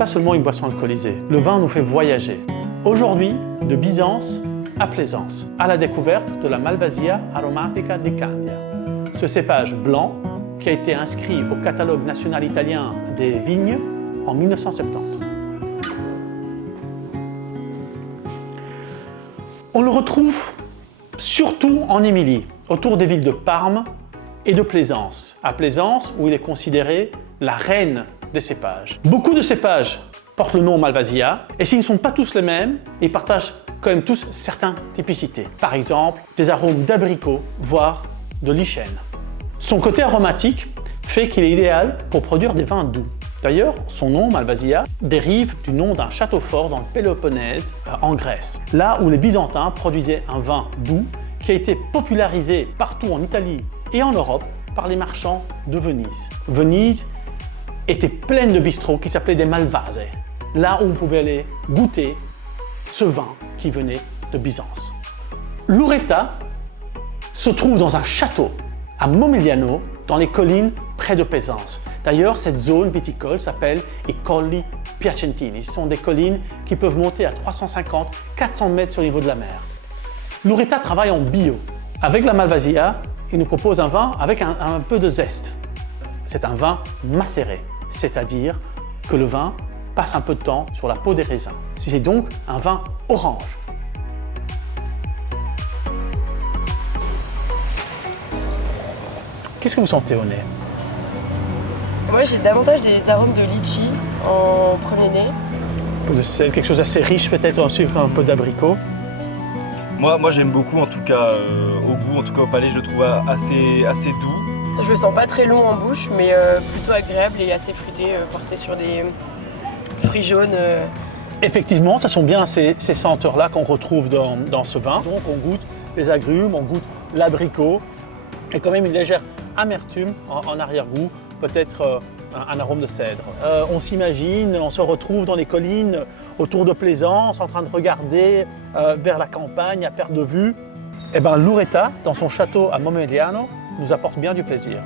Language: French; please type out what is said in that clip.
pas seulement une boisson alcoolisée. Le vin nous fait voyager. Aujourd'hui, de Byzance à Plaisance, à la découverte de la Malvasia aromatica di Candia. Ce cépage blanc qui a été inscrit au catalogue national italien des vignes en 1970. On le retrouve surtout en Émilie, autour des villes de Parme et de Plaisance. À Plaisance, où il est considéré la reine des cépages. Beaucoup de cépages portent le nom Malvasia, et s'ils ne sont pas tous les mêmes, ils partagent quand même tous certaines typicités. Par exemple, des arômes d'abricot, voire de lichen. Son côté aromatique fait qu'il est idéal pour produire des vins doux. D'ailleurs, son nom, Malvasia, dérive du nom d'un château fort dans le Péloponnèse, en Grèce, là où les Byzantins produisaient un vin doux qui a été popularisé partout en Italie et en Europe par les marchands de Venise. Venise était pleine de bistrots qui s'appelaient des Malvase, là où on pouvait aller goûter ce vin qui venait de Byzance. Luretta se trouve dans un château à Momigliano, dans les collines près de Plaisance. D'ailleurs, cette zone viticole s'appelle i Colli Piacentini. Ce sont des collines qui peuvent monter à 350-400 mètres sur le niveau de la mer. Luretta travaille en bio. Avec la Malvasia, il nous propose un vin avec un peu de zeste. C'est un vin macéré, c'est-à-dire que le vin passe un peu de temps sur la peau des raisins. C'est donc un vin orange. Qu'est-ce que vous sentez au nez? Moi, j'ai davantage des arômes de litchi en premier nez. De sel, quelque chose d'assez riche peut-être, ensuite un peu d'abricot. Moi j'aime beaucoup, en tout cas au goût, en tout cas au palais, je le trouve assez doux. Je le sens pas très long en bouche, mais plutôt agréable et assez fruité, porté sur des fruits jaunes. Effectivement, ce sont bien ces senteurs-là qu'on retrouve dans ce vin. Donc on goûte les agrumes, on goûte l'abricot et quand même une légère amertume en arrière-goût, peut-être un arôme de cèdre. On s'imagine, on se retrouve dans les collines autour de Plaisance en train de regarder vers la campagne à perte de vue. Et bien Luretta, dans son château à Momigliano, nous apporte bien du plaisir.